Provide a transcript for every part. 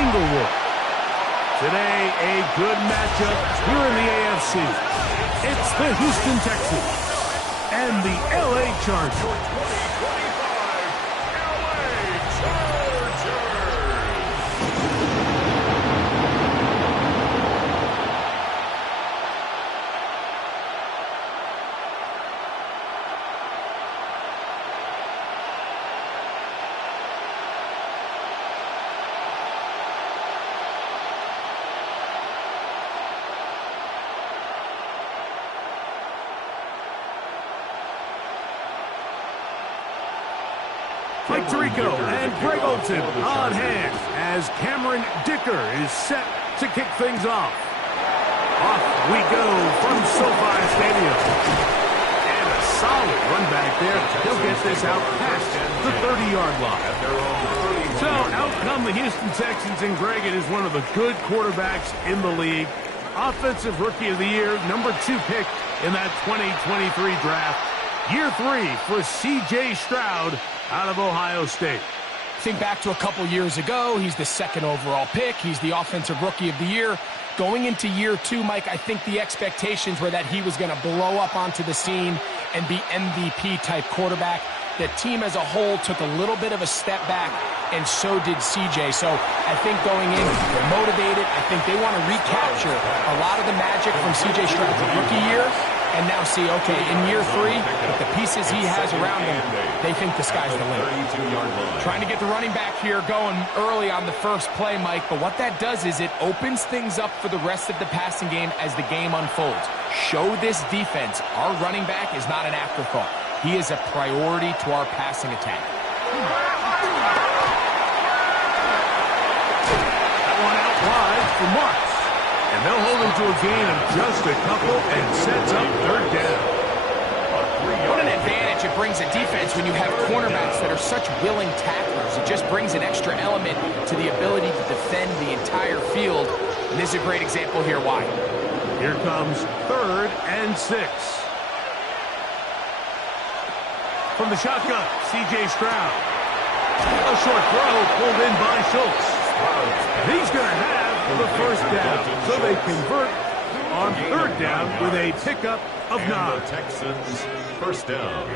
Inglewood. Today, a good matchup here in the AFC. It's the Houston Texans and the LA Chargers. Mike Tirico and Greg Olsen on hand as Cameron Dicker is set to kick things off. Off we go from SoFi Stadium. And a solid run back there. He'll get this out past the 30-yard line. So out come the Houston Texans, and Greg, it is one of the good quarterbacks in the league. Offensive Rookie of the Year, number 2 pick in that 2023 draft. Year 3 for C.J. Stroud out of Ohio State. Think back to a couple years ago. He's the 2nd overall pick. He's the Offensive Rookie of the Year. Going into year 2, Mike, I think the expectations were that he was going to blow up onto the scene and be MVP-type quarterback. The team as a whole took a little bit of a step back, and so did CJ. So I think going in, they're motivated. I think they want to recapture a lot of the magic from CJ Stroud's rookie year, and now see, okay, in year 3, with the pieces he has around him, they think the sky's the limit. Trying to get the running back here going early on the first play, Mike, but what that does is it opens things up for the rest of the passing game as the game unfolds. Show this defense our running back is not an afterthought. He is a priority to our passing attack. That one out wide for Marks. And they'll hold him to a gain of just a couple and sets up 3rd down. What an advantage it brings a defense when you have cornerbacks that are such willing tacklers. It just brings an extra element to the ability to defend the entire field. And this is a great example here why. Here comes 3rd and 6. From the shotgun, C.J. Stroud. A short throw pulled in by Schultz. And he's going to have the 1st down. So they convert on 3rd down with a pickup of 9. Texans 1st down.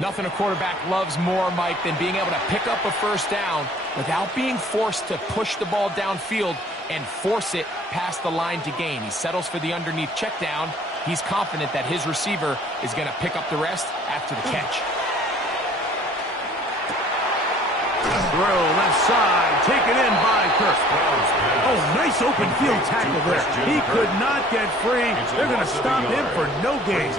Nothing a quarterback loves more, Mike, than being able to pick up a 1st down without being forced to push the ball downfield and force it past the line to gain. He settles for the underneath check down. He's confident that his receiver is going to pick up the rest after the catch. Throw left side, taken in by Kirk. Oh, nice open field tackle there. He could not get free. They're going to stop him for no gain.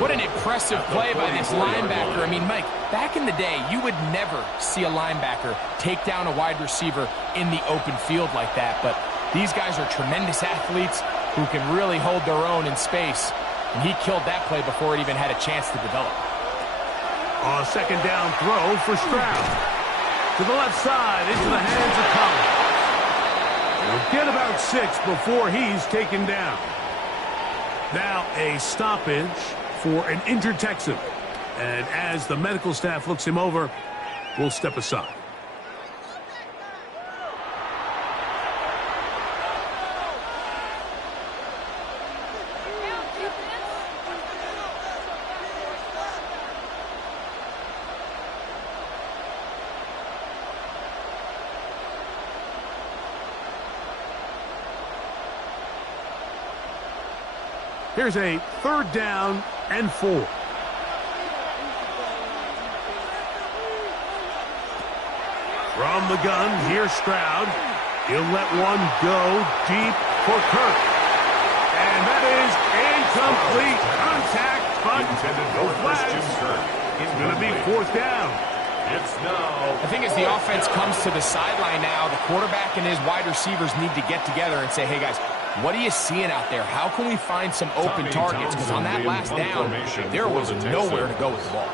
What an impressive play by this linebacker. I mean, Mike, back in the day, you would never see a linebacker take down a wide receiver in the open field like that. But these guys are tremendous athletes who can really hold their own in space. And he killed that play before it even had a chance to develop. A 2nd down throw for Stroud. To the left side, into the hands of Collins. He'll get about 6 before he's taken down. Now a stoppage for an injured Texan. And as the medical staff looks him over, we'll step aside. Here's a 3rd down and 4. From the gun, here's Stroud. He'll let one go deep for Kirk. And that is incomplete. Contact, but no flags. It's going to be 4th down. It's now. I think as the offense comes to the sideline now, the quarterback and his wide receivers need to get together and say, hey, guys, what are you seeing out there? How can we find some open targets? Because on that last down, there was nowhere to go with the ball.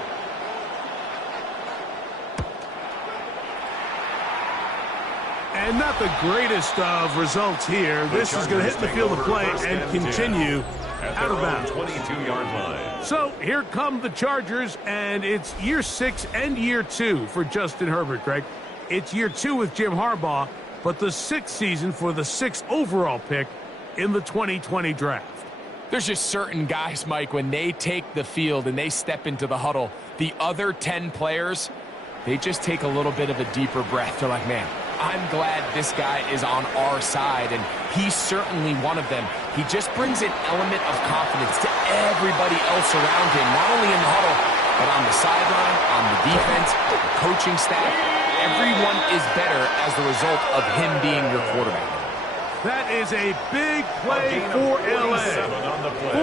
And not the greatest of results here. This is going to hit the field of play and continue out of bounds. 22-yard line. So here come the Chargers, and it's year 6 and year 2 for Justin Herbert, Greg. It's year 2 with Jim Harbaugh, but the 6th season for the 6th overall pick in the 2020 draft. There's just certain guys, Mike, when they take the field and they step into the huddle, the other 10 players, they just take a little bit of a deeper breath. They're like, man, I'm glad this guy is on our side, and he's certainly one of them. He just brings an element of confidence to everybody else around him, not only in the huddle, but on the sideline, on the defense, the coaching staff. Everyone is better as the result of him being your quarterback. That is a big play for LA.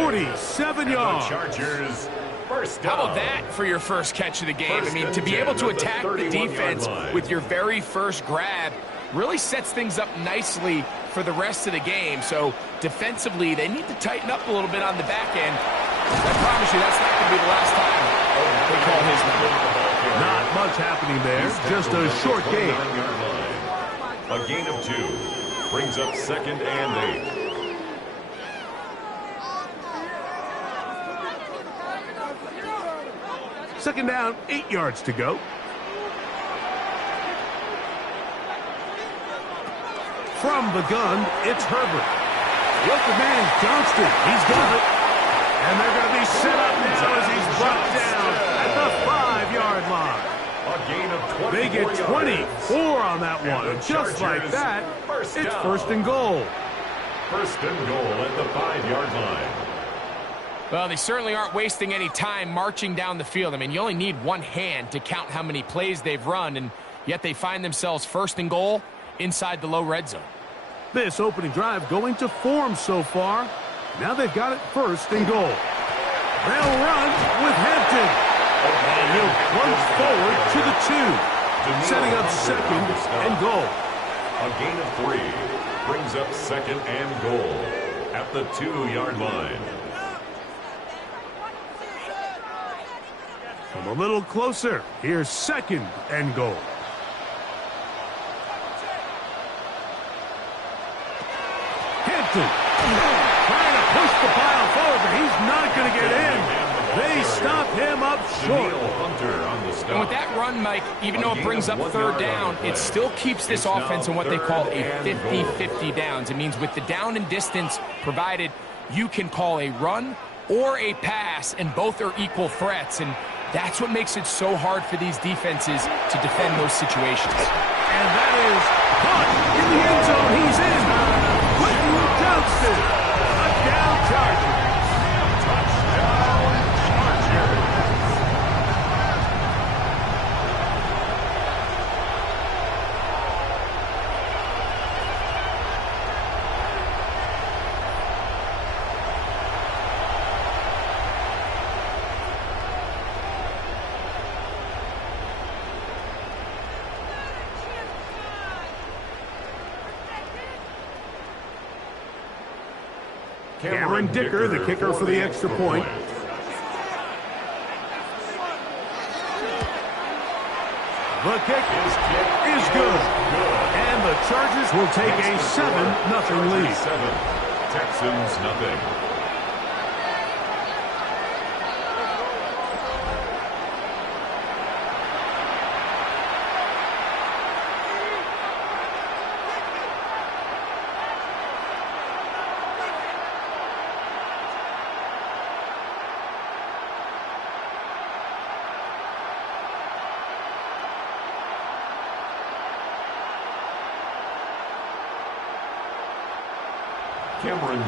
47 yards. Chargers. First down. How about that for your first catch of the game? I mean, to be able to attack the defense with your very first grab really sets things up nicely for the rest of the game. So defensively, they need to tighten up a little bit on the back end. I promise you, that's not going to be the last time they call his number. Not much happening there, just a short game. A gain of 2 brings up 2nd and 8. Second down, 8 yards to go. From the gun, it's Herbert. With the man, Johnston. He's got it. And they're going to be set up now as he's brought down at the 5-yard line. A gain of 24 They get 24 on that one. And just like that, it's first and goal. First and goal at the 5-yard line. Well, they certainly aren't wasting any time marching down the field. I mean, you only need one hand to count how many plays they've run, and yet they find themselves first and goal inside the low red zone. This opening drive going to form so far. Now they've got it first and goal. They'll run with Hampton. And he'll plunge forward to the 2. Setting up second and goal. A gain of 3 brings up 2nd and goal at the 2-yard line. Come a little closer. Here's 2nd and goal. Hampton trying to push the pile forward, but he's not going to get in. They stop him up short. And with that run, Mike, even though it brings up 3rd down, it still keeps this offense in what they call a 50-50 downs. It means with the down and distance provided, you can call a run or a pass, and both are equal threats. And that's what makes it so hard for these defenses to defend those situations. And that is caught in the end zone. He's in. Quentin Johnston. Touchdown Chargers. Cameron Dicker, the kicker for the extra point. The kick is good. And the Chargers will take a 7-0 lead. 7. Texans nothing.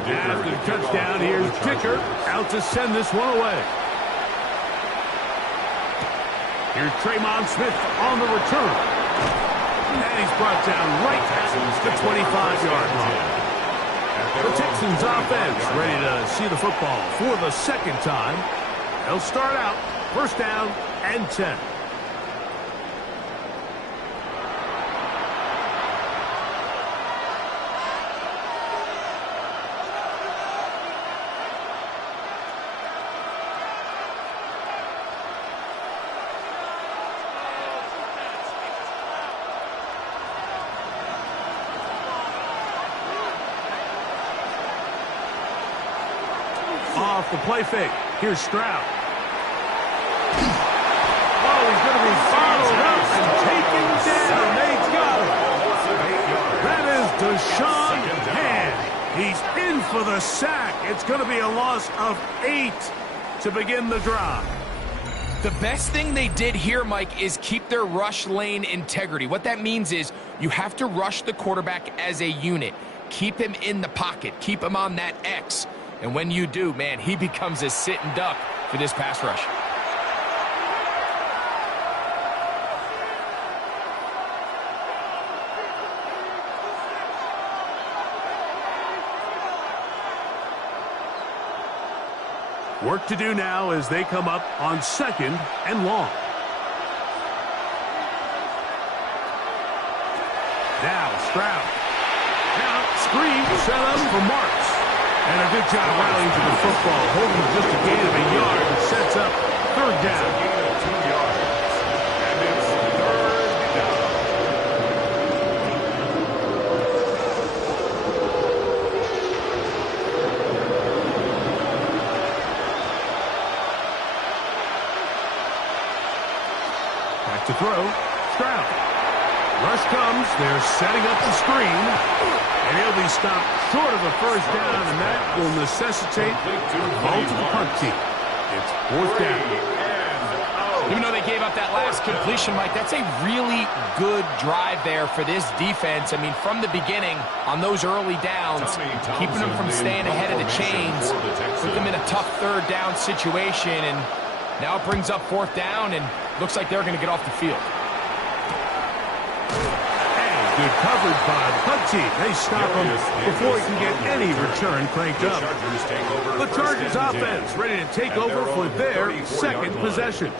After the touchdown, here's Dicker out to send this one away. Here's Tremon Smith on the return. And he's brought down right at the 25-yard line. The Texans offense ready to see the football for the 2nd time. They'll start out first down and 10. Off the play fake. Here's Stroud. Oh, he's going to be followed up and taken down. They Deshaun Hand. He's in for the sack. It's going to be a loss of 8 to begin the drive. The best thing they did here, Mike, is keep their rush lane integrity. What that means is you have to rush the quarterback as a unit. Keep him in the pocket. Keep him on that X. And when you do, man, he becomes a sitting duck for this pass rush. Work to do now as they come up on 2nd and long. Now Stroud. Now screen set up for Marks. And a good job rallying to the football, holding just a gain of a yard and sets up 3rd down. Gain of 2 yards. And it's 3rd down. Back to throw. Stroud. Rush comes. They're setting up the screen. And he'll be stopped short of a 1st down, and that will necessitate a ball to the punt team. It's 4th down. Even though they gave up that last completion, Mike, that's a really good drive there for this defense. I mean, from the beginning, on those early downs, keeping them from staying ahead of the chains, put them in a tough 3rd down situation, and now it brings up 4th down, and looks like they're going to get off the field. Good coverage by the punt team. They stop him before he can get any return cranked up. The Chargers offense ready to take over for their 2nd possession.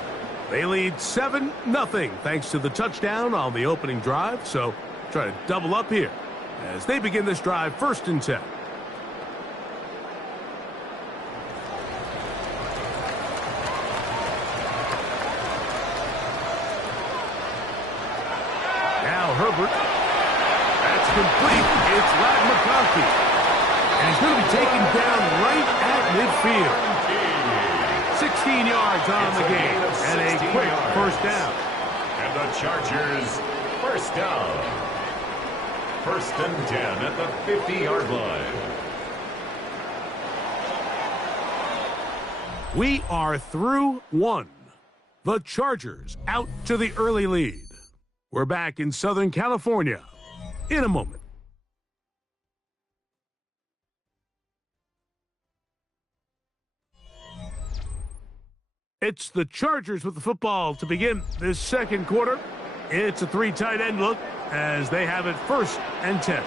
They lead 7-0 thanks to the touchdown on the opening drive. So try to double up here as they begin this drive 1st and 10. Now Herbert. That's complete. It's McConkey. And he's going to be taken down right at midfield. 16 yards on the game. And a quick 1st down. And the Chargers, 1st down. 1st and 10 at the 50-yard line. We are through 1. The Chargers out to the early lead. We're back in Southern California in a moment. It's the Chargers with the football to begin this 2nd quarter. It's a 3 tight end look as they have it 1st and 10.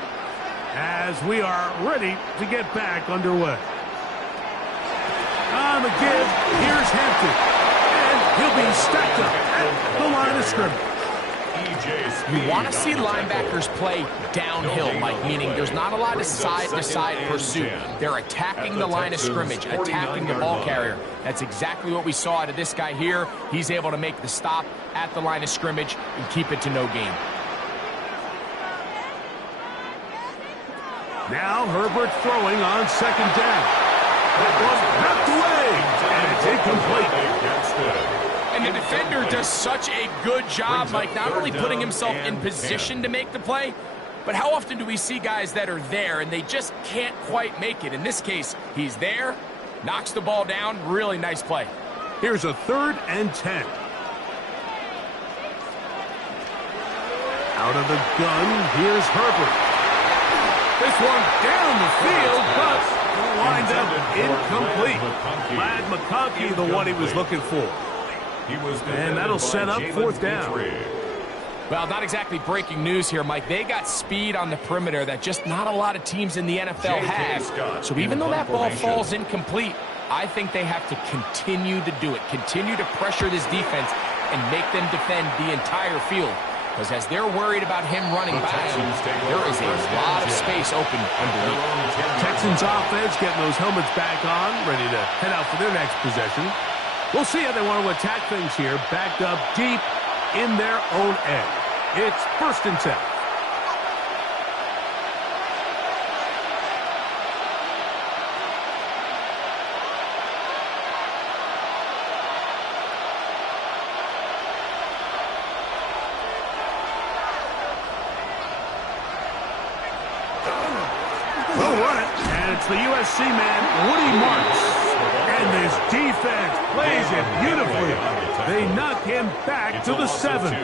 As we are ready to get back underway. On the give, here's Hampton. And he'll be stacked up at the line of scrimmage. You want to see linebackers play downhill, Mike, meaning there's not a lot of side-to-side pursuit. They're attacking the line of scrimmage, attacking the ball carrier. That's exactly what we saw out of this guy here. He's able to make the stop at the line of scrimmage and keep it to no gain. Now Herbert throwing on 2nd down. That one knocked away, and it's incomplete. And the defender does such a good job, Mike, not only putting himself in position to make the play, but how often do we see guys that are there and they just can't quite make it? In this case, he's there, knocks the ball down, really nice play. Here's a 3rd and 10. Out of the gun, here's Herbert. This one down the field, but lined up incomplete. McConkey, the one he was looking for. And that'll set up 4th down. Well, not exactly breaking news here, Mike. They got speed on the perimeter that just not a lot of teams in the NFL have. So even though that ball falls incomplete, I think they have to continue to do it, continue to pressure this defense and make them defend the entire field. Because as they're worried about him running by them, there is a lot of space open underneath. Texans offense getting those helmets back on, ready to head out for their next possession. We'll see how they want to attack things here, backed up deep in their own end. It's 1st and 10. We'll run it, and it's the USC man, Woody Marks. And this defense plays it beautifully. They knock him back to the 7.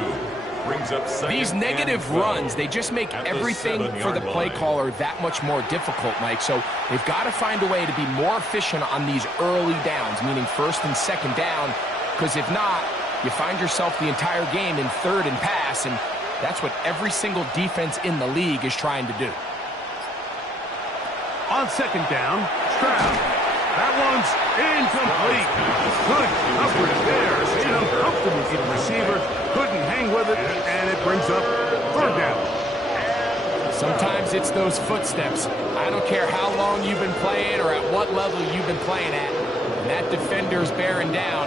These negative runs, they just make everything for the play caller that much more difficult, Mike. So they've got to find a way to be more efficient on these early downs, meaning first and second down, because if not, you find yourself the entire game in third and pass, and that's what every single defense in the league is trying to do. On second down, Stroud. That one's incomplete. Good coverage there. Stayed uncomfortable to the receiver. Couldn't hang with it, and it brings up third down. Sometimes it's those footsteps. I don't care how long you've been playing or at what level you've been playing at. When that defender's bearing down,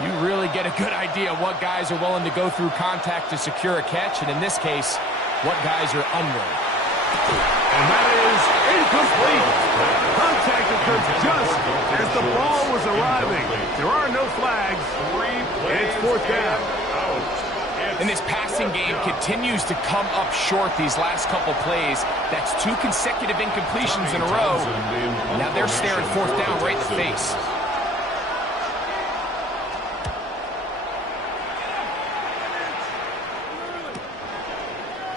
you really get a good idea of what guys are willing to go through contact to secure a catch, and in this case, what guys are unwilling. And that is incomplete. Contact occurred just as the ball was arriving. There are no flags. It's fourth down. And this passing game continues to come up short these last couple plays. That's 2 consecutive incompletions in a row. Now they're staring fourth down right in the face.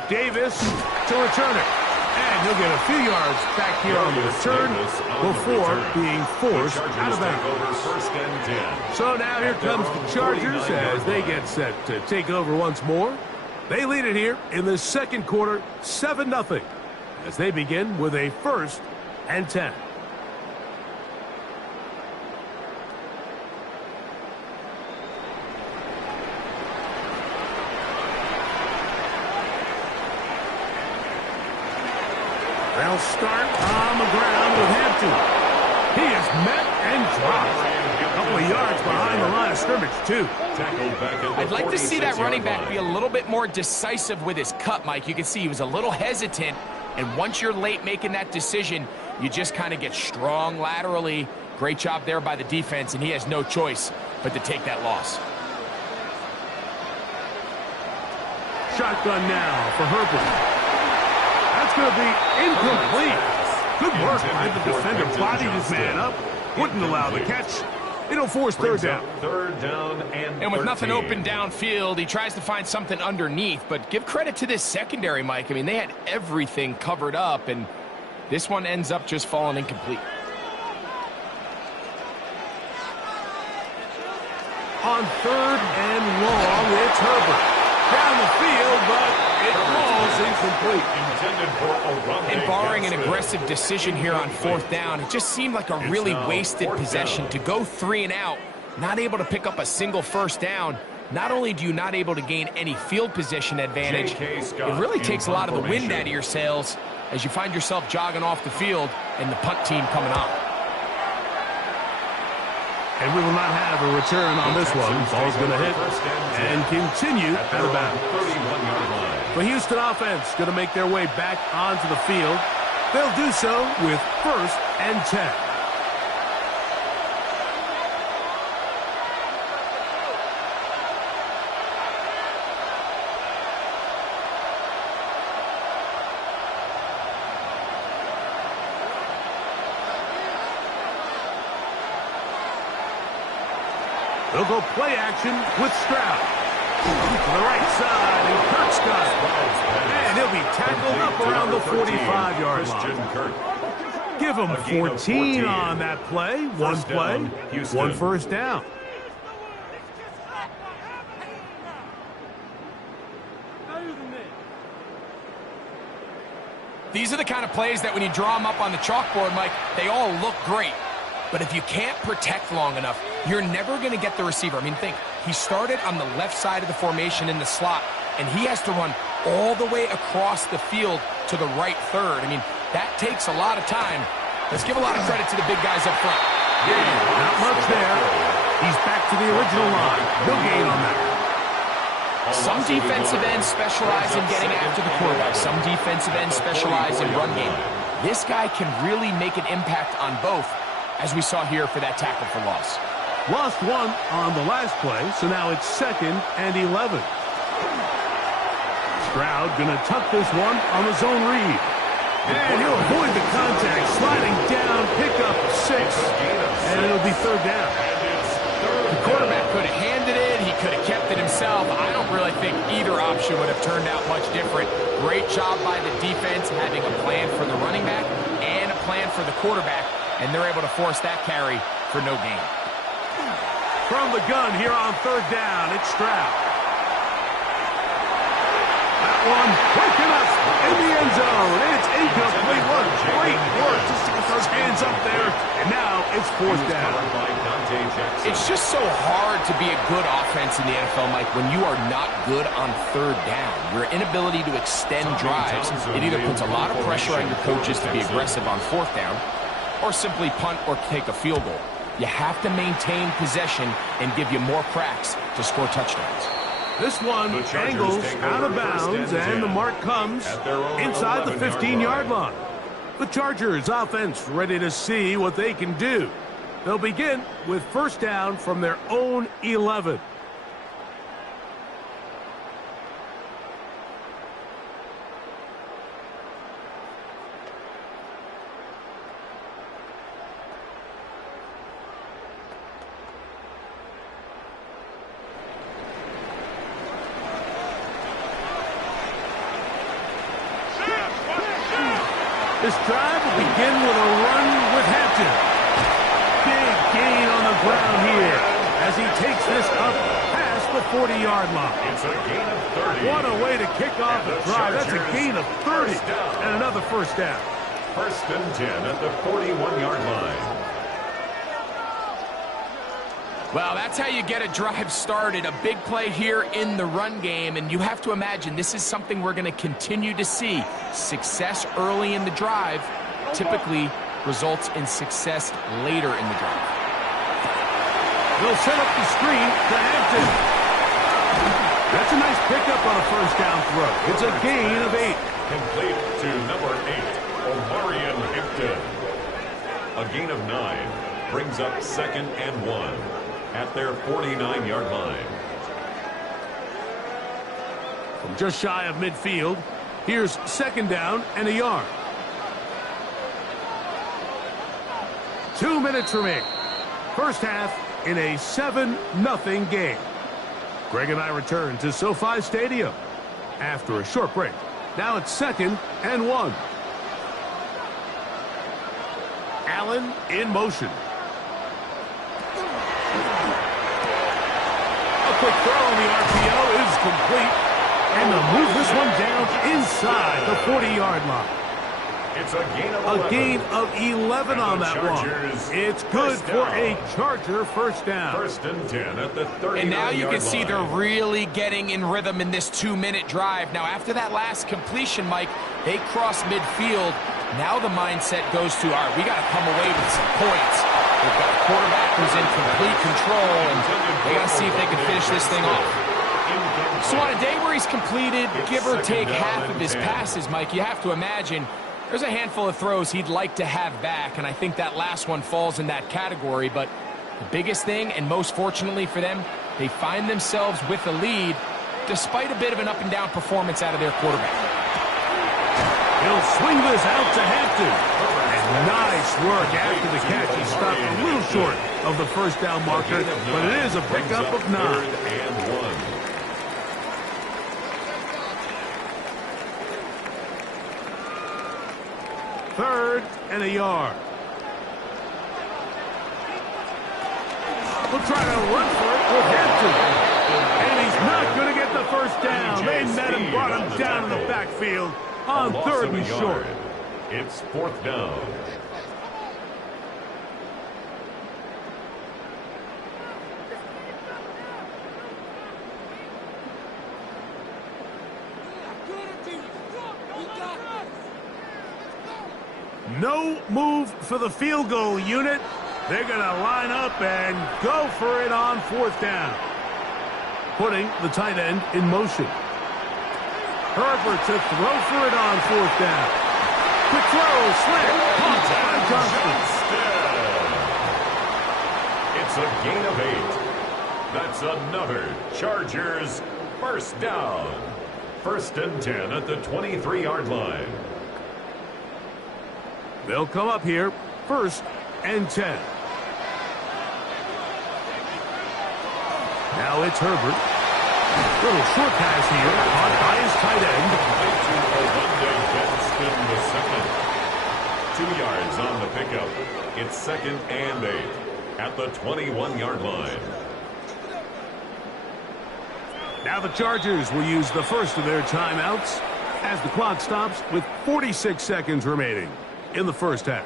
Davis to return it. And he'll get a few yards back here on the return before being forced out of bounds. So now here comes the Chargers as they get set to take over once more. They lead it here in the second quarter, 7-0, as they begin with a 1st and 10. They'll start on the ground with Hampton. He is met and dropped. A couple of yards behind the line of scrimmage, too. I'd like to see that running back be a little bit more decisive with his cut, Mike. You can see he was a little hesitant, and once you're late making that decision, you just kind of get strong laterally. Great job there by the defense, and he has no choice but to take that loss. Shotgun now for Herbert. That's going to be incomplete. Good work by the defender. Bodied his man up. Wouldn't allow the catch. It'll force third down. And with nothing open downfield, he tries to find something underneath. But give credit to this secondary, Mike. I mean, they had everything covered up, and this one ends up just falling incomplete. On third and long, it's Herbert. Down the field, but it falls incomplete. And barring an aggressive decision here on fourth down, it just seemed like a really wasted possession to go 3 and out, not able to pick up a single first down. Not only do you not able to gain any field position advantage, it really takes a lot of the wind out of your sails as you find yourself jogging off the field and the punt team coming on. And we will not have a return on this one. Ball's going to hit and continue out of bounds. The Houston offense going to make their way back onto the field. They'll do so with 1st and 10. They'll go play action with Stroud. To the right side, and Kurt's got it. And he'll be tackled up around the 45-yard line. Give him 14 on that play. One play, one first down. These are the kind of plays that when you draw them up on the chalkboard, Mike, they all look great. But if you can't protect long enough, you're never going to get the receiver. I mean, think, he started on the left side of the formation in the slot, and he has to run all the way across the field to the right third. I mean, that takes a lot of time. Let's give a lot of credit to the big guys up front. Not much there. He's back to the original line. No gain on that. Some defensive ends specialize in getting after the quarterback. Some defensive ends specialize in run game. This guy can really make an impact on both, as we saw here for that tackle for loss. Lost one on the last play, so now it's 2nd and 11. Stroud going to tuck this one on the zone read. And he'll avoid the contact, sliding down, pick up 6, and it'll be third down. The quarterback could have handed it. He could have kept it himself. I don't really think either option would have turned out much different. Great job by the defense having a plan for the running back and a plan for the quarterback, and they're able to force that carry for no gain. From the gun here on third down, it's Stroud. That one breaking up in the end zone. It's incomplete. What great work just to get those hands up there. And now it's fourth down. It's just so hard to be a good offense in the NFL, Mike, when you are not good on third down. Your inability to extend drives, it either puts a lot of pressure on your coaches to be aggressive on fourth down or simply punt or take a field goal. You have to maintain possession and give you more cracks to score touchdowns. This one angles out of bounds, and the mark comes inside the 15-yard line. The Chargers offense ready to see what they can do. They'll begin with first down from their own 11. This drive will begin with a run with Hampton. Big gain on the ground here as he takes this up past the 40-yard line. It's a gain of 30. What a way to kick off the drive. That's a gain of 30 and another first down. First and 10 at the 41-yard line. Well, that's how you get a drive started. A big play here in the run game, and you have to imagine this is something we're going to continue to see. Success early in the drive typically results in success later in the drive. They'll set up the screen to Hampton. That's a nice pickup on a first down throw. It's a gain of 8. Complete to number 8, Omarion Hampton. A gain of 9 brings up second and 1. At their 49-yard line. From just shy of midfield, here's second down and a yard. 2 minutes remaining. First half in a 7-0 game. Greg and I return to SoFi Stadium after a short break. Now it's second and 1. Allen in motion. Quick throw on the RPO is complete. And they'll move this one down inside the 40-yard line. It's a gain of 11. A gain of 11 on that one. It's good for a Charger first down. First and 10 at the 39-yard line. And now you can see they're really getting in rhythm in this 2-minute drive. Now, after that last completion, Mike, they cross midfield. Now the mindset goes to, all right, we got to come away with some points. They've got a quarterback who's in complete control, and they got to see if they can finish this thing off. So on a day where he's completed, give or take half of his passes, Mike, you have to imagine there's a handful of throws he'd like to have back, and I think that last one falls in that category. But the biggest thing, and most fortunately for them, they find themselves with a lead despite a bit of an up-and-down performance out of their quarterback. He'll swing this out to Hampton. Nice work after the catch. He stopped a little short of the first down marker, but it is a pickup of 9. Third and 1. Third and a yard. We'll try to run for it with Hampton. And he's not going to get the first down. They met him, brought him down in the backfield on third and short. It's fourth down. No move for the field goal unit. They're going to line up and go for it on fourth down. Putting the tight end in motion. Herbert to throw for it on fourth down. Quick throw, slant, caught by Johnston. It's a gain of 8. That's another Chargers first down. First and 10 at the 23-yard line. They'll come up here, 1st and 10. Now it's Herbert. Little short pass here, caught by his tight end. The second. 2 yards on the pickup. It's 2nd and 8 at the 21-yard line. Now the Chargers will use the first of their timeouts as the clock stops with 46 seconds remaining in the first half.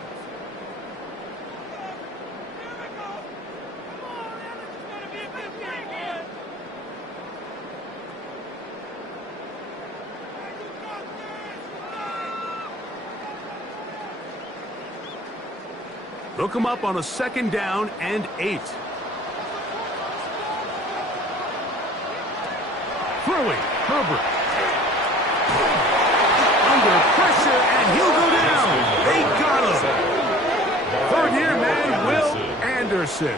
They'll come up on a 2nd down and 8. Throwing, Herbert. Under pressure, and he'll go down. They got him. 3rd year man, Will Anderson.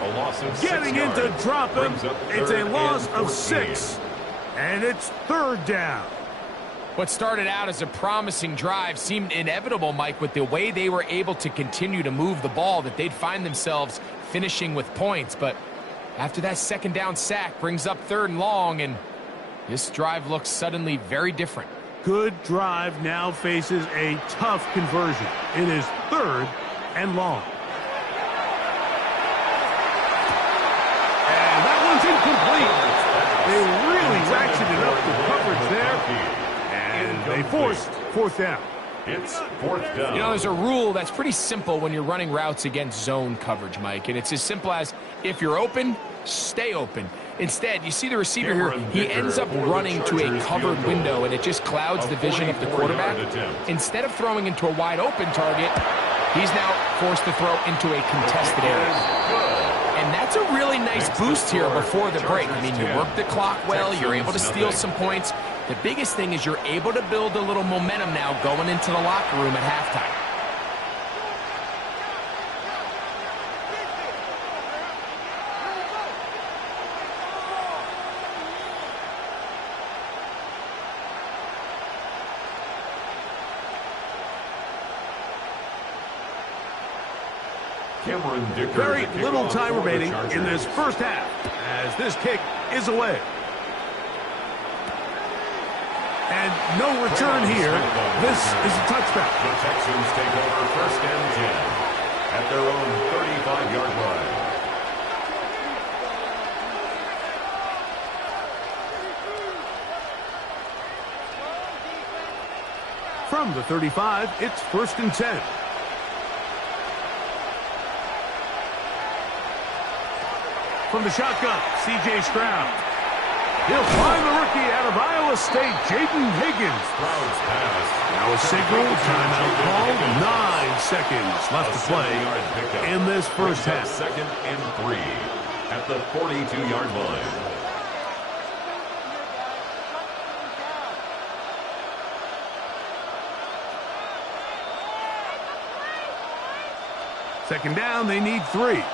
Getting in to drop him. It's a loss of 6. And it's 3rd down. What started out as a promising drive seemed inevitable, Mike, with the way they were able to continue to move the ball, that they'd find themselves finishing with points. But after that 2nd down sack brings up 3rd and long, and this drive looks suddenly very different. Good drive now faces a tough conversion. It is 3rd and long. And that one's incomplete. They really ratcheted up the coverage there. And they forced 4th down. It's 4th down. You know, there's a rule that's pretty simple when you're running routes against zone coverage, Mike. And it's as simple as, if you're open, stay open. Instead, you see the receiver here, he ends up running to a covered window, and it just clouds the vision of the quarterback. Instead of throwing into a wide open target, he's now forced to throw into a contested area. And that's a really nice boost here before the break. I mean, you work the clock well, you're able to steal some points. The biggest thing is you're able to build a little momentum now going into the locker room at halftime. Very little time remaining in this first half as this kick is away. And no return here. This is a touchback. The Texans take over 1st and 10 at their own 35-yard line. From the 35, it's 1st and 10. From the shotgun, C.J. Stroud. He'll find the rookie out of Iowa State, Jaden Higgins. Now a signal, timeout called. 9 seconds left to play in this first half. 2nd and 3 at the 42-yard line. Second down, they need 3.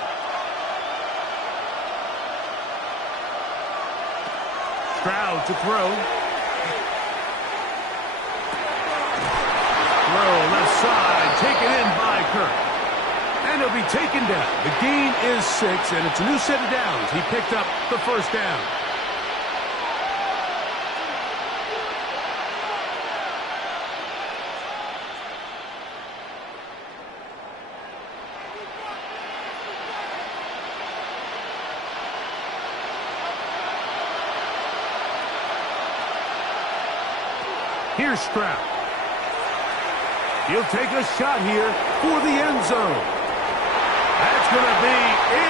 Stroud to throw. Throw left side, taken in by Kirk. And he'll be taken down. The gain is 6, and it's a new set of downs. He picked up the 1st down. Here's Stroud. He'll take a shot here for the end zone. That's going to be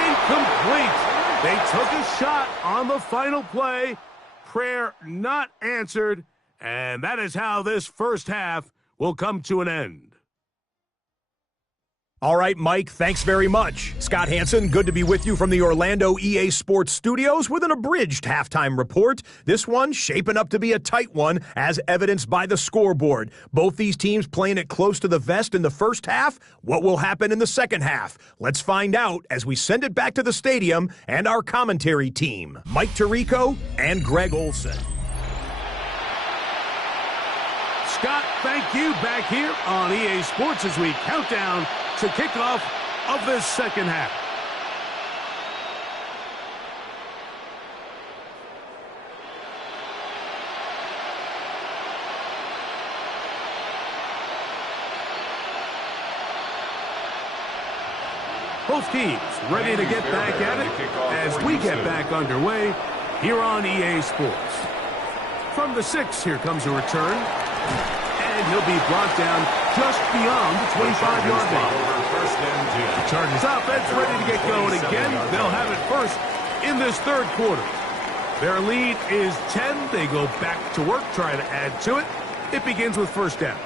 incomplete. They took a shot on the final play. Prayer not answered. And that is how this first half will come to an end. All right, Mike, thanks very much. Scott Hansen, good to be with you from the Orlando EA Sports Studios with an abridged halftime report. This one shaping up to be a tight one, as evidenced by the scoreboard. Both these teams playing it close to the vest in the first half. What will happen in the second half? Let's find out as we send it back to the stadium and our commentary team, Mike Tirico and Greg Olson. Scott, thank you. Back here on EA Sports as we count down to kickoff of this second half. Both teams ready to get back at it as we get back underway here on EA Sports. From the 6, here comes a return. And he'll be brought down just beyond the 25-yard line. The Chargers offense ready to get going again. They'll have it first in this third quarter. Their lead is 10. They go back to work, try to add to it. It begins with first down.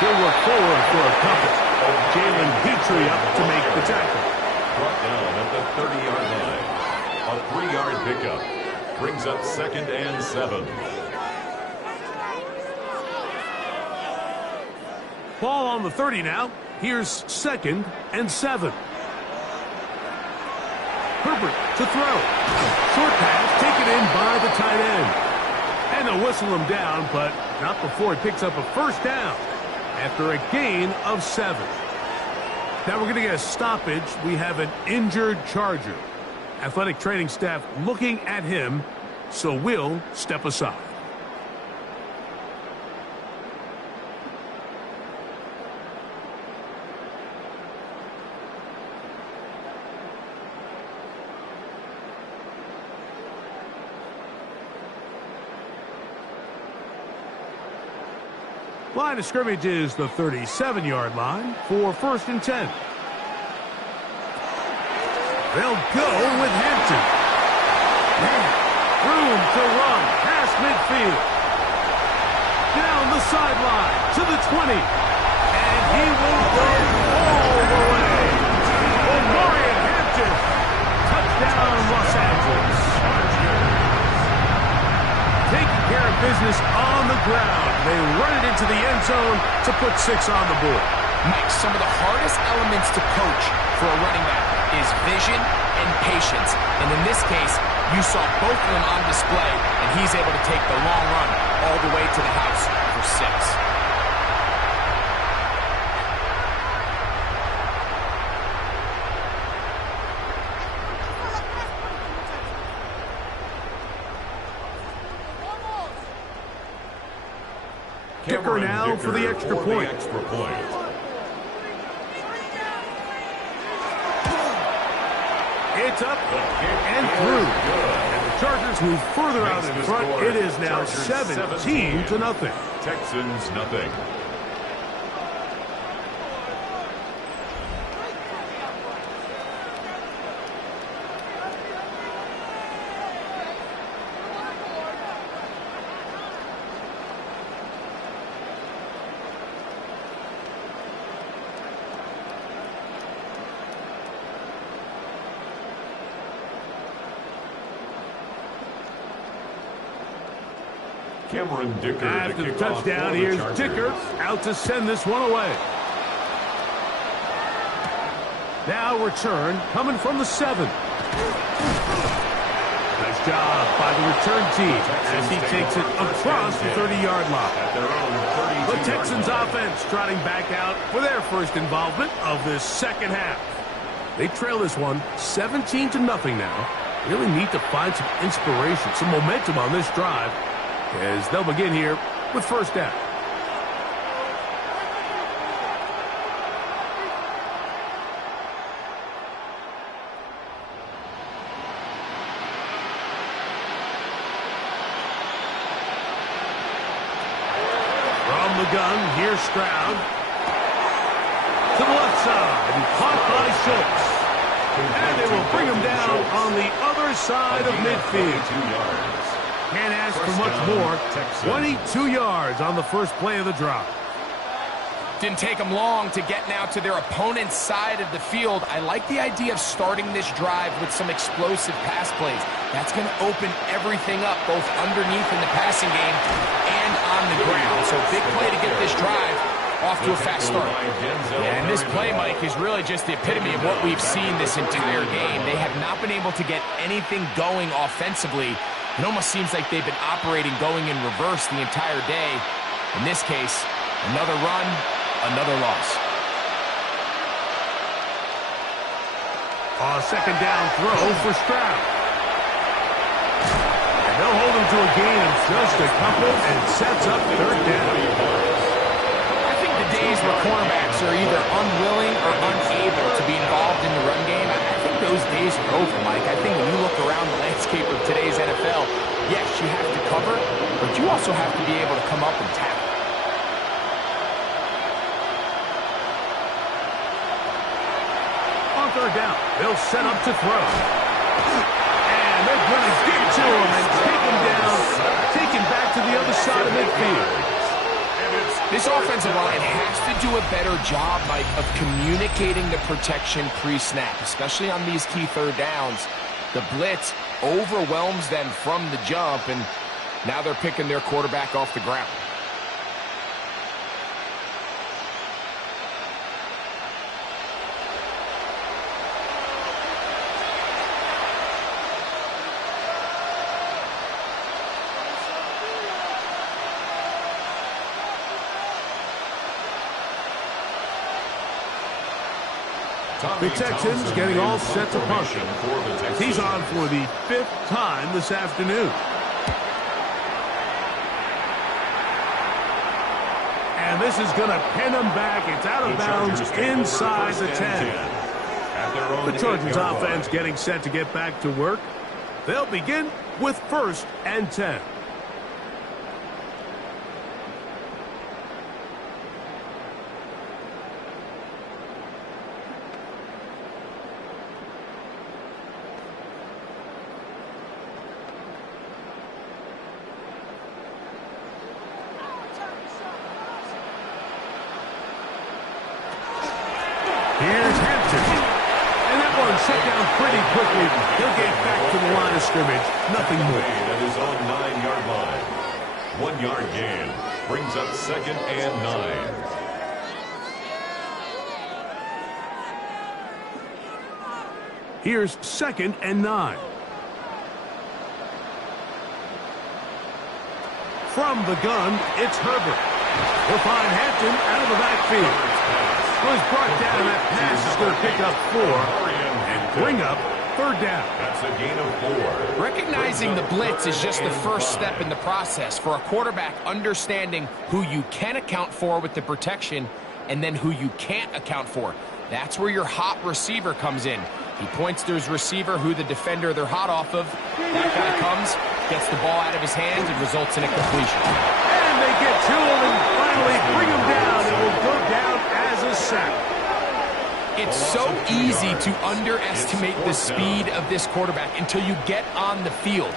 He'll work forward for a couple. Jalen Petrie up to make the tackle. Brought down at the 30-yard line. A 3-yard pickup. Brings up 2nd and 7. Ball on the 30 now. Here's 2nd and 7. Herbert to throw. Short pass taken in by the tight end. And they'll whistle him down, but not before he picks up a first down after a gain of 7. Now we're going to get a stoppage. We have an injured Charger. Athletic training staff looking at him, so we'll step aside. Line of scrimmage is the 37-yard line for 1st and 10. They'll go with Hampton. Man, room to run past midfield. Down the sideline to the 20. And he will go all the way. Omarion Hampton. Touchdown, Los Angeles. Taking care of business on the ground. They run it into the end zone to put 6 on the board. Mike, some of the hardest elements to coach for a running back is vision and patience. And in this case, you saw both of them on display, and he's able to take the long run all the way to the house for 6. Dicker now for the extra point. It's up and through. And the Chargers move further out in front. It is now 17-0. Texans nothing. Dicker after the touchdown, here's Dicker out to send this one away. Now return coming from the 7. Nice job by the return team as he takes it across the 30-yard line. The Texans offense trotting back out for their first involvement of this second half. They trail this one 17-0 now. Really need to find some inspiration, some momentum on this drive, as they'll begin here with first down. From the gun, here's Stroud. To the left side, and caught by Schultz. And they will bring him down on the other side of midfield. 2 yards. Can't ask for much more. 22 yards on the first play of the drive. Didn't take them long to get now to their opponent's side of the field. I like the idea of starting this drive with some explosive pass plays. That's going to open everything up, both underneath in the passing game and on the ground. So big play to get this drive off to a fast start. Yeah, and this play, Mike, is really just the epitome of what we've seen this entire game. They have not been able to get anything going offensively. It almost seems like they've been operating going in reverse the entire day. In this case, another run, another loss. A second down throw for Stroud. And they'll hold him to a gain of just a couple and sets up third down. I think the days where cornerbacks are either unwilling or unable to be involved in the run game, I think those days are over, Mike. I think when you look around the landscape of today's NFL, yes, you have to cover, but you also have to be able to come up and tackle. On third down, they'll set up to throw. And they're going to get to him and take him down, take him back to the other side of midfield. This offensive line has to do a better job, Mike, of communicating the protection pre-snap, especially on these key third downs. The blitz overwhelms them from the jump, and now they're picking their quarterback off the ground. The Texans getting all set to punt. He's on for the 5th time this afternoon. And this is going to pin him back. It's out of bounds inside the 10. The Chargers offense getting set to get back to work. They'll begin with 1st and 10. Here's Hampton. And that one shut down pretty quickly. He'll get back to the line of scrimmage. Nothing more. That is on 9-yard line. 1-yard gain brings up 2nd and 9. Here's 2nd and 9. From the gun, it's Herbert. He'll find Hampton out of the backfield. Was brought down. That pass is going to pick up 4 and bring up 3rd down. That's a gain of 4. Recognizing the blitz is just the first step in the process for a quarterback understanding who you can account for with the protection and then who you can't account for. That's where your hot receiver comes in. He points to his receiver, who the defender they're hot off of. That guy comes, gets the ball out of his hands, and results in a completion. And they get to him and finally bring him down. It will go down as a sack. It's so easy to underestimate the speed of this quarterback until you get on the field.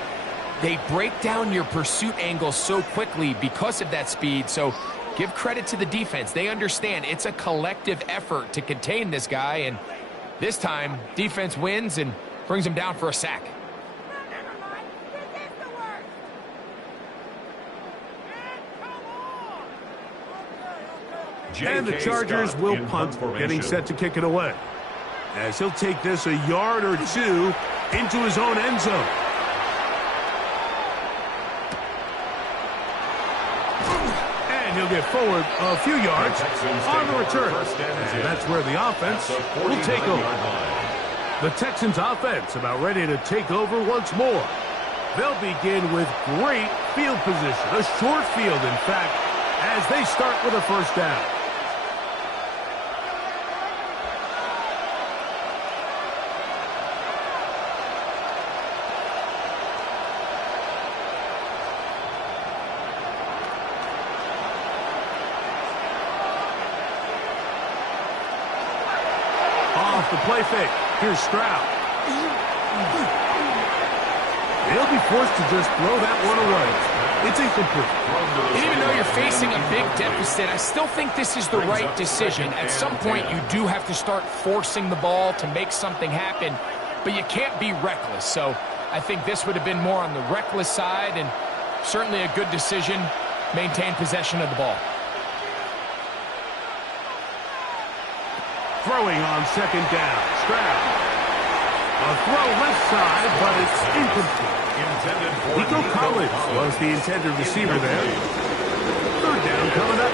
They break down your pursuit angle so quickly because of that speed, so give credit to the defense. They understand it's a collective effort to contain this guy, and this time, defense wins and brings him down for a sack. And the Chargers will punt, getting set to kick it away. As he'll take this a yard or 2 into his own end zone. And he'll get forward a few yards on the return. And that's where the offense will take over. The Texans offense about ready to take over once more. They'll begin with great field position, a short field, in fact, as they start with a 1st down. Off the play fake. Here's Stroud. They'll be forced to just throw that one away. It's incomplete. And even though you're facing a big deficit, I still think this is the right decision. At some point, you do have to start forcing the ball to make something happen, but you can't be reckless. So I think this would have been more on the reckless side, and certainly a good decision. Maintain possession of the ball. Throwing on second down. Stroud. A throw left side, but it's incomplete. Nico Collins was the intended receiver there. Third down coming up.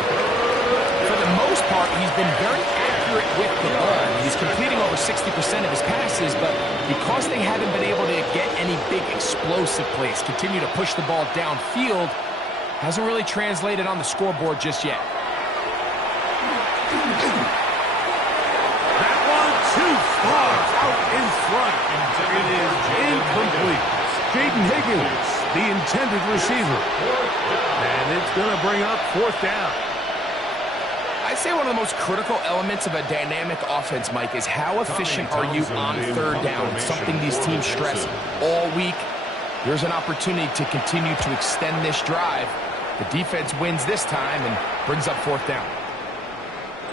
For the most part, he's been very accurate with the ball. He's completing over 60% of his passes, but because they haven't been able to get any big explosive plays, continue to push the ball downfield, hasn't really translated on the scoreboard just yet. That one too far out in front. It is incomplete. Jaden Higgins, the intended receiver. And it's going to bring up fourth down. I'd say one of the most critical elements of a dynamic offense, Mike, is how efficient are you on third down. It's something these teams stress all week. There's an opportunity to continue to extend this drive. The defense wins this time and brings up fourth down.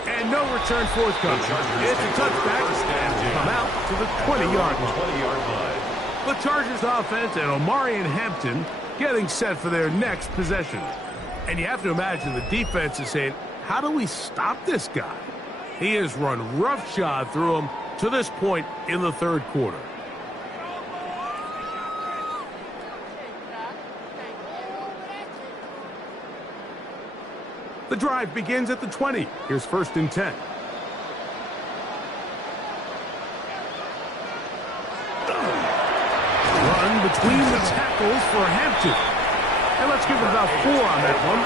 And no return forthcoming. It's a touchback and come out to the 20-yard line. The Chargers offense and Omarion Hampton getting set for their next possession. And you have to imagine the defense is saying, how do we stop this guy? He has run roughshod through him to this point in the third quarter. The drive begins at the 20. Here's 1st and 10. Run between the tackles for Hampton. And let's give it about 4 on that one.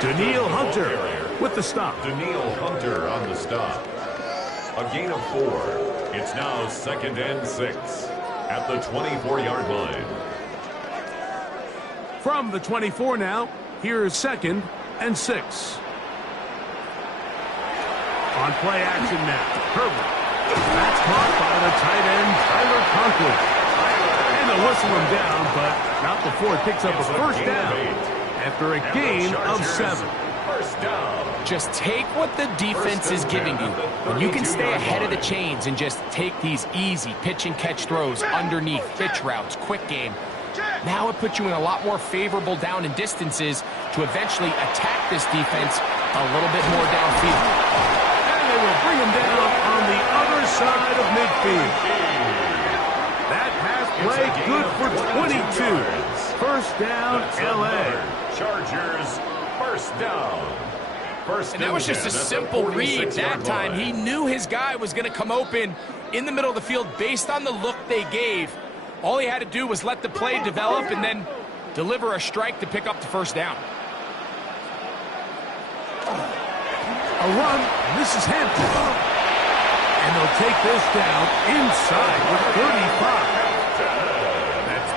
Daniil Hunter with the stop. Daniil Hunter on the stop. A gain of 4. It's now 2nd and 6 at the 24-yard line. From the 24 now, here's 2nd and 6. On play action now, Herbert. That's caught by the tight end, Tyler Conklin. And they'll whistle him down, but not before it picks up a first down after a gain of 7. First down. Just take what the defense is giving you. When you can stay ahead of the chains and just take these easy pitch and catch throws underneath, pitch routes, quick game, now it puts you in a lot more favorable down and distances to eventually attack this defense a little bit more downfield. They will bring him down on the other side of midfield. That pass play good for 22. First down, L.A. Chargers, first down. And that was just a simple read that time. He knew his guy was going to come open in the middle of the field based on the look they gave. All he had to do was let the play develop and then deliver a strike to pick up the first down. A run, this is Hampton. And they'll take this down inside with 35. That's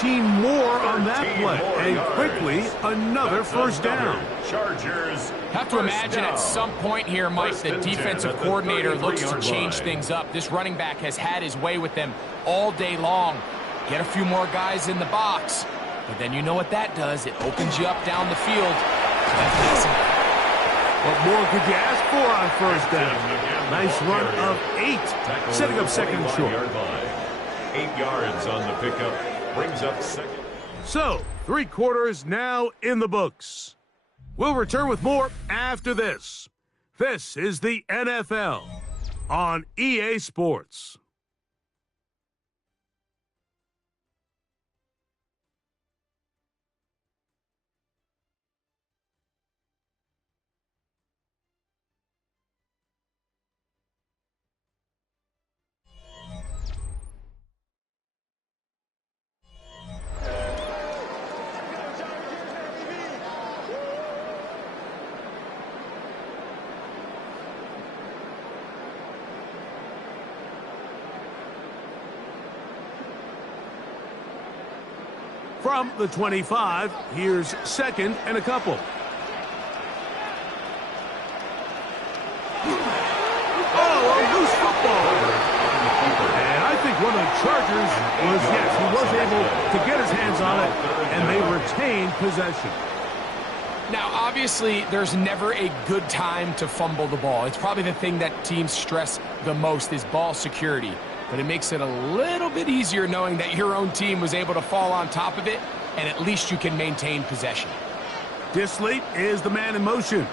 13 more on that play. And quickly, another first down. Chargers. Have to imagine at some point here, Mike, the defensive coordinator looks to change things up. This running back has had his way with them all day long. Get a few more guys in the box. But then you know what that does. It opens you up down the field. What more could you ask for on first down? Nice run of 8, setting up 2nd and short. 8 yards on the pickup, brings up 2nd. So, 3 quarters now in the books. We'll return with more after this. This is the NFL on EA Sports. From the 25, here's 2nd and a couple. Oh, a loose football. And I think one of the Chargers was, yes, he was able to get his hands on it, and they retained possession. Now, obviously, there's never a good time to fumble the ball. It's probably the thing that teams stress the most is ball security. But it makes it a little bit easier knowing that your own team was able to fall on top of it, and at least you can maintain possession. Disley is the man in motion.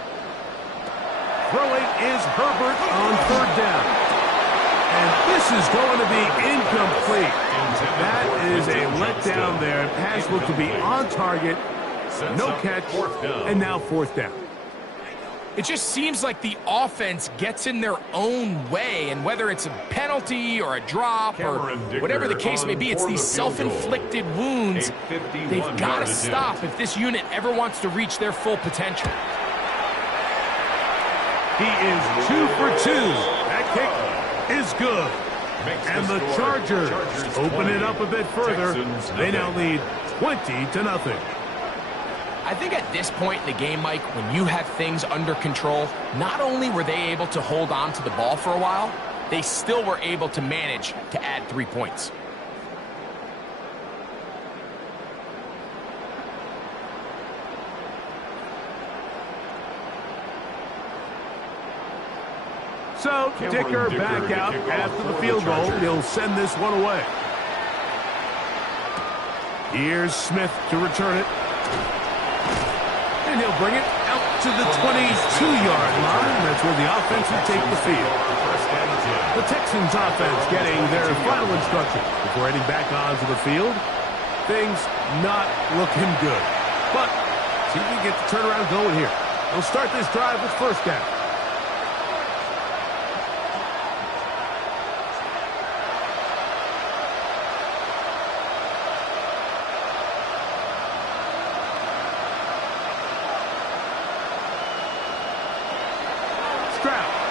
Throwing is Herbert on third down. And this is going to be incomplete. That is a letdown there. Pass looked to be on target. No catch. And now fourth down. It just seems like the offense gets in their own way, and whether it's a penalty or a drop or whatever the case may be, it's these self-inflicted wounds. They've got to stop if this unit ever wants to reach their full potential. He is 2 for 2. That kick is good. And the Chargers open it up a bit further. They now lead 20-0. I think at this point in the game, Mike, when you have things under control, not only were they able to hold on to the ball for a while, they still were able to manage to add 3 points. So, Dicker back out after the field goal. He'll send this one away. Here's Smith to return it. And he'll bring it out to the 22-yard line. That's where the offense will take the field. The Texans offense getting their final instruction before heading back onto the field. Things not looking good. But see if we can get the turnaround going here. They'll start this drive with first down.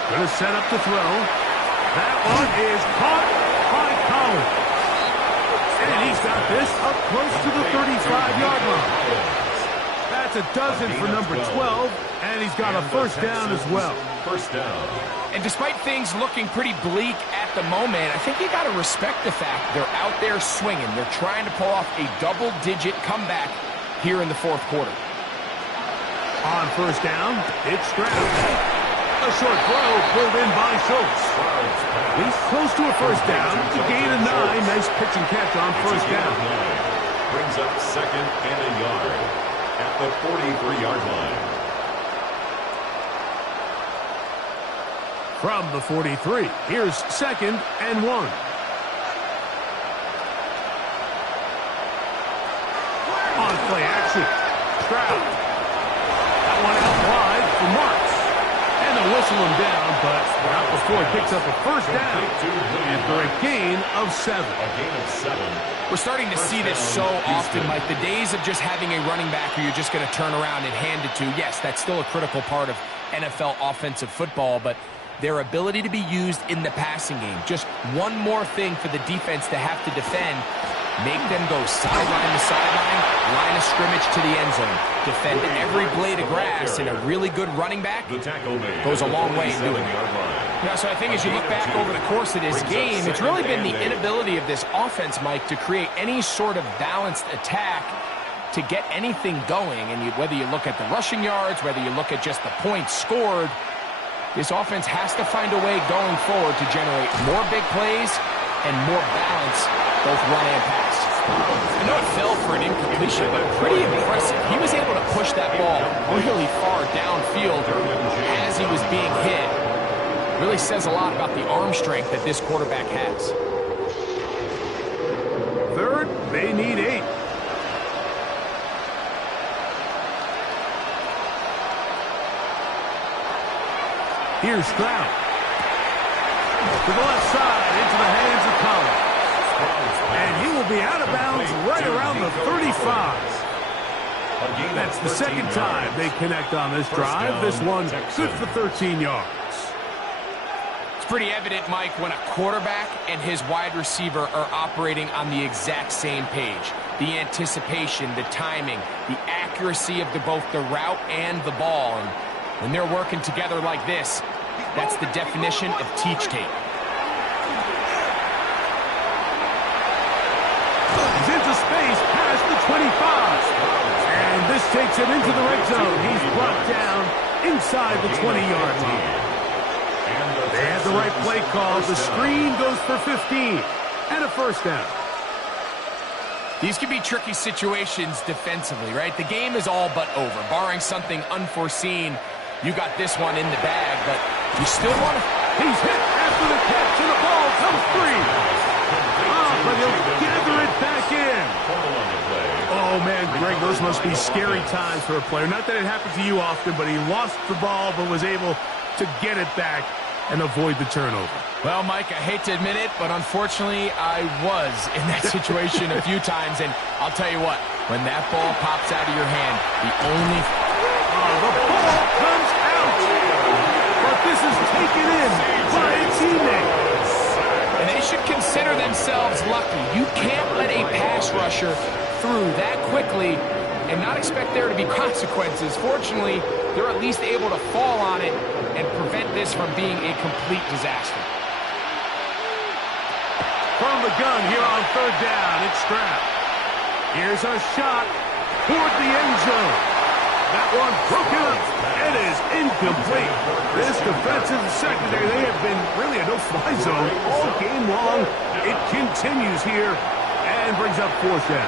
Going to set up to throw. That one is caught by Collins. And he's got this up close to the 35-yard line. That's a dozen for number 12, and he's got a first down as well. First down. And despite things looking pretty bleak at the moment, I think you got to respect the fact they're out there swinging. They're trying to pull off a double-digit comeback here in the fourth quarter. On first down, it's Stroud. A short throw pulled in by Schultz. He's close to a first down. It's a gain of 9. Nice pitch and catch on first down. Brings up second and a yard at the 43-yard line. From the 43, here's second and 1. On play action, Stroud. That one out wide for Marks. And they'll whistle him down, but not before he picks up a first down after a gain of 7. A gain of 7. We're starting to see this so often, Mike. The days of just having a running back who you're just going to turn around and hand it to, yes, that's still a critical part of NFL offensive football, but their ability to be used in the passing game. Just one more thing for the defense to have to defend. Make them go sideline to sideline, line of scrimmage to the end zone. Defend every blade of grass, and a really good running back goes a long way in doing it. Now, so I think as you look back over the course of this game, it's really been the inability of this offense, Mike, to create any sort of balanced attack to get anything going. And whether you look at the rushing yards, whether you look at just the points scored, this offense has to find a way going forward to generate more big plays and more balance, both run and pass. I know it fell for an incompletion, but pretty impressive. He was able to push that ball really far downfield as he was being hit. Really says a lot about the arm strength that this quarterback has. Third, they need 8. Here's Stroud. To the left side, into the hands of Collins. And he will be out of bounds right around the 35. That's the second time they connect on this drive. This one good for 13 yards. It's pretty evident, Mike, when a quarterback and his wide receiver are operating on the exact same page. The anticipation, the timing, the accuracy of both the route and the ball. And when they're working together like this, that's the definition of teach tape. He's into space past the 25. And this takes him into the red zone. He's brought down inside the 20-yard line. They had the right play call. The screen goes for 15 and a first down. These can be tricky situations defensively, right? The game is all but over. Barring something unforeseen, you got this one in the bag, but you still want to... He's hit after the catch, and the ball comes free. But he'll gather it back in. Oh, man, Greg, those must be scary times for a player. Not that it happened to you often, but he lost the ball but was able to get it back and avoid the turnover. Well, Mike, I hate to admit it, but unfortunately, I was in that situation a few times, and I'll tell you what, when that ball pops out of your hand, the only... The ball comes out, but this is taken in by a teammate. And they should consider themselves lucky. You can't let a pass rusher through that quickly and not expect there to be consequences. Fortunately, they're at least able to fall on it and prevent this from being a complete disaster. From the gun here on third down, it's Stroud. Here's a shot toward the end zone. That one broken up. It is incomplete. This defensive secondary, they have been really a no-fly zone all game long. It continues here and brings up fourth down.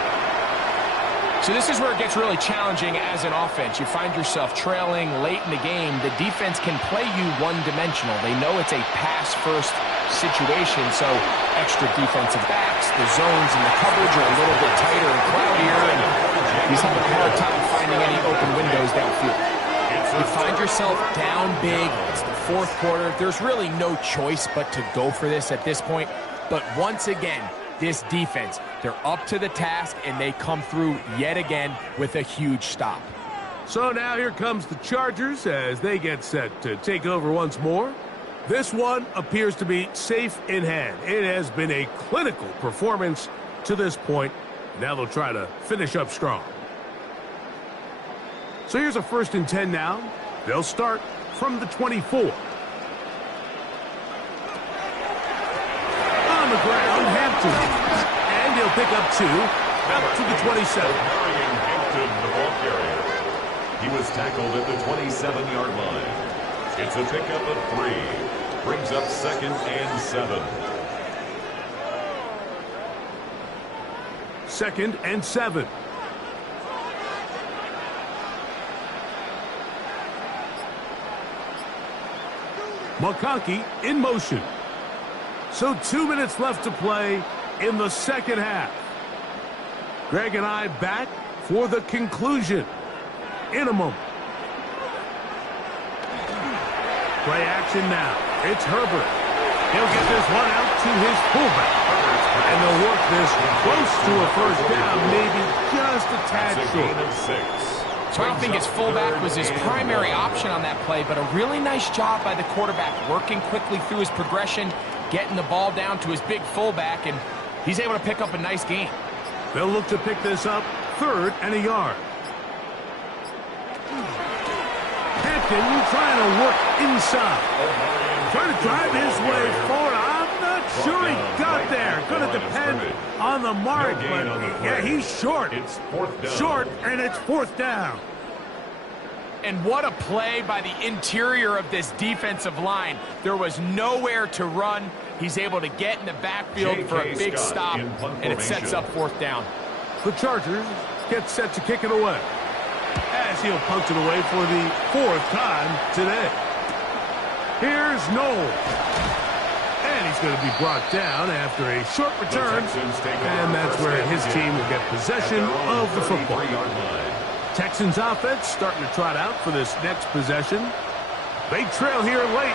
So this is where it gets really challenging as an offense. You find yourself trailing late in the game. The defense can play you one-dimensional. They know it's a pass-first situation, so extra defensive backs, the zones and the coverage are a little bit tighter and cloudier, and he's having a hard time finding any open windows downfield. You find yourself down big. It's the fourth quarter. There's really no choice but to go for this at this point. But once again, this defense, they're up to the task, and they come through yet again with a huge stop. So now here comes the Chargers as they get set to take over once more. This one appears to be safe in hand. It has been a clinical performance to this point. Now they'll try to finish up strong. So here's a 1st and 10 now. They'll start from the 24. On the ground, Hampton. And he'll pick up 2 up to the 27. Hampton, the ball carrier. He was tackled at the 27-yard line. It's a pickup of 3. Brings up 2nd and 7. 2nd and 7. McConkey in motion. So 2 minutes left to play in the second half. Greg and I back for the conclusion in a moment. Play action now. It's Herbert. He'll get this one out to his fullback. And they'll work this close to a first down, maybe just a tad short. So I don't think his fullback was his primary option on that play, but a really nice job by the quarterback working quickly through his progression, getting the ball down to his big fullback, and he's able to pick up a nice gain. They'll look to pick this up 3rd and a yard. Hampton trying to work inside. Trying to drive his way forward. I'm not sure he got there. Going to depend on the mark, but yeah, he's short. It's 4th down. Short, and it's 4th down. And what a play by the interior of this defensive line. There was nowhere to run. He's able to get in the backfield for a big stop, and it sets up 4th down. The Chargers get set to kick it away, as he'll punt it away for the 4th time today. Here's Noel. And he's going to be brought down after a short return. And that's where his team will get possession of the football. Texans offense starting to trot out for this next possession. They trail here late.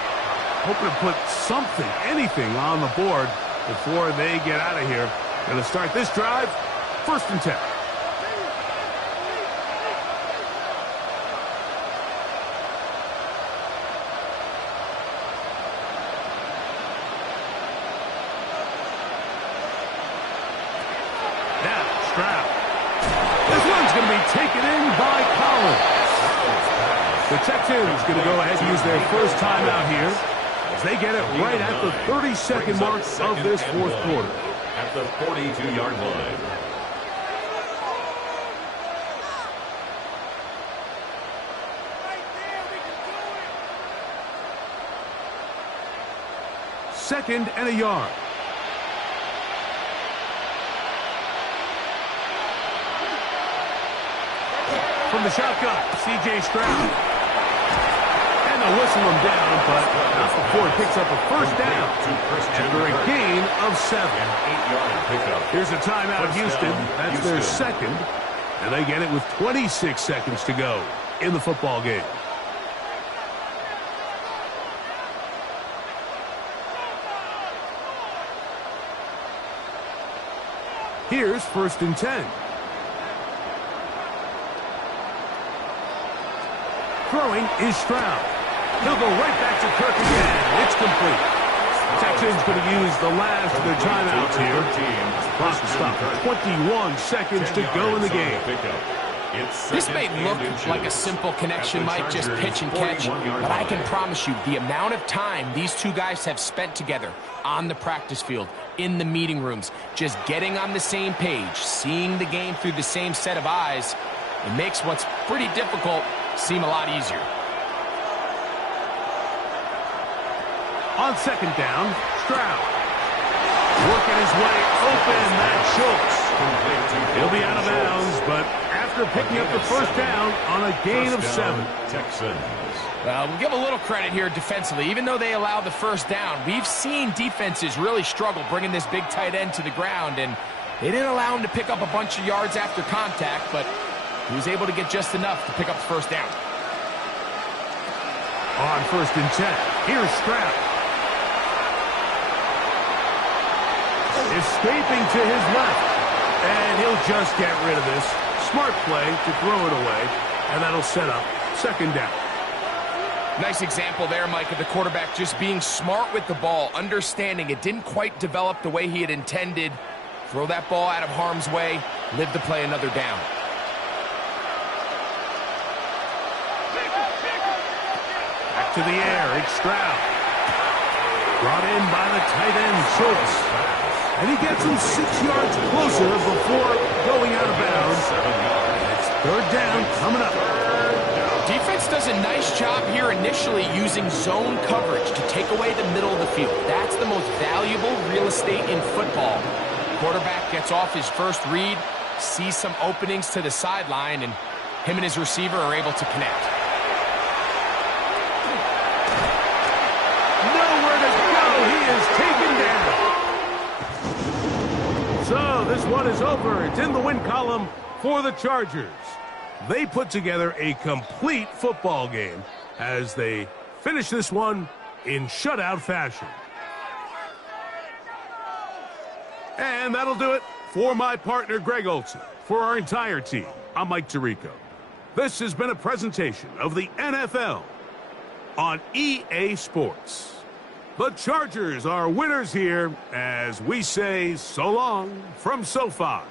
Hoping to put something, anything on the board before they get out of here. Going to start this drive, 1st and 10. Taken in by Collins. The Texans going to go ahead and use their first timeout here as they get it right at the 32nd mark of this 4th quarter. At the 42-yard line. Second and a yard. From the shotgun, C.J. Stroud. to whistle him down, but not before he picks up a first down after a gain of 7. Here's a timeout, Houston. That's their second, and they get it with 26 seconds to go in the football game. Here's 1st and 10. Throwing is Stroud. He'll go right back to Kirk again. It's complete. Texans going to use the last of their timeouts here. Clock stopped. 21 seconds to go in the game. This may look like a simple connection, Mike, just pitch and catch, but I can promise you the amount of time these two guys have spent together on the practice field, in the meeting rooms, just getting on the same page, seeing the game through the same set of eyes, it makes what's pretty difficult seem a lot easier. On 2nd down, Stroud. Working his way open, that's Schultz. He'll be out of bounds, but after picking up the first down on a gain of 7. Texans. Well, we'll give a little credit here defensively. Even though they allowed the first down, we've seen defenses really struggle bringing this big tight end to the ground, and they didn't allow him to pick up a bunch of yards after contact, but he was able to get just enough to pick up the first down. On 1st and 10, here's Stroud. Escaping to his left, and he'll just get rid of this. Smart play to throw it away, and that'll set up 2nd down. Nice example there, Mike, of the quarterback just being smart with the ball, understanding it didn't quite develop the way he had intended. Throw that ball out of harm's way, live to play another down. Back to the air, it's Stroud. Brought in by the tight end, Schultz. And he gets him 6 yards closer before going out of bounds. It's 3rd down coming up. Defense does a nice job here initially using zone coverage to take away the middle of the field. That's the most valuable real estate in football. Quarterback gets off his first read, sees some openings to the sideline, and him and his receiver are able to connect. Nowhere to go. He is taken down. So this one is over. It's in the win column for the Chargers. They put together a complete football game as they finish this one in shutout fashion. And that'll do it for my partner, Greg Olson. For our entire team, I'm Mike Tirico. This has been a presentation of the NFL on EA Sports. The Chargers are winners here as we say so long from SoFi.